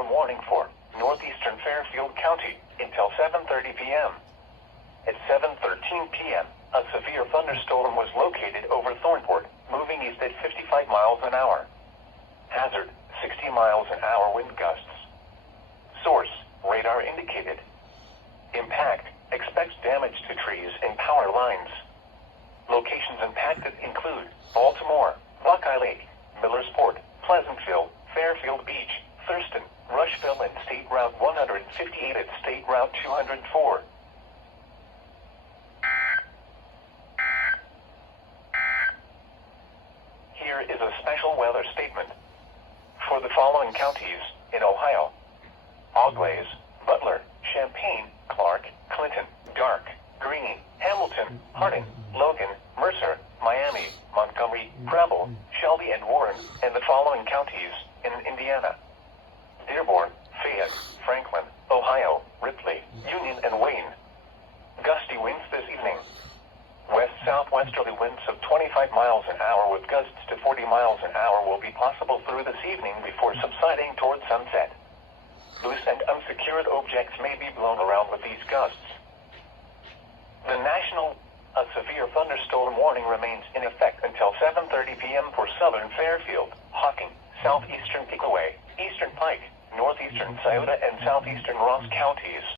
thunderstorm warning for northeastern Fairfield County until 7:30 p.m. At 7:13 p.m., a severe thunderstorm was located over Thornport, moving east at 55 miles an hour. Hazard, 60 miles an hour wind gusts. Source, radar indicated. Impact, expects damage to trees and power lines. Locations impacted include Baltimore, Buckeye Lake, Millersport, Pleasantville, Fairfield Beach, Thurston, Rushville, and State Route 158 at State Route 204. Here is a special weather statement. For the following counties in Ohio: Auglaize, Butler, Champaign, Clark, Clinton, Dark, Greene, Hamilton, Harding, Logan, Mercer, Miami, Montgomery, Preble, Shelby, and Warren, and the following counties in Indiana: Dearborn, Fayette, Franklin, Ohio, Ripley, Union, and Wayne. Gusty winds this evening. West-southwesterly winds of 25 miles an hour with gusts to 40 miles an hour will be possible through this evening before subsiding toward sunset. Loose and unsecured objects may be blown around with these gusts. A severe thunderstorm warning remains in effect until 7:30 p.m. for southern Fairfield, Hocking, southeastern Pickaway, eastern Pike, northeastern Scioto, and southeastern Ross counties.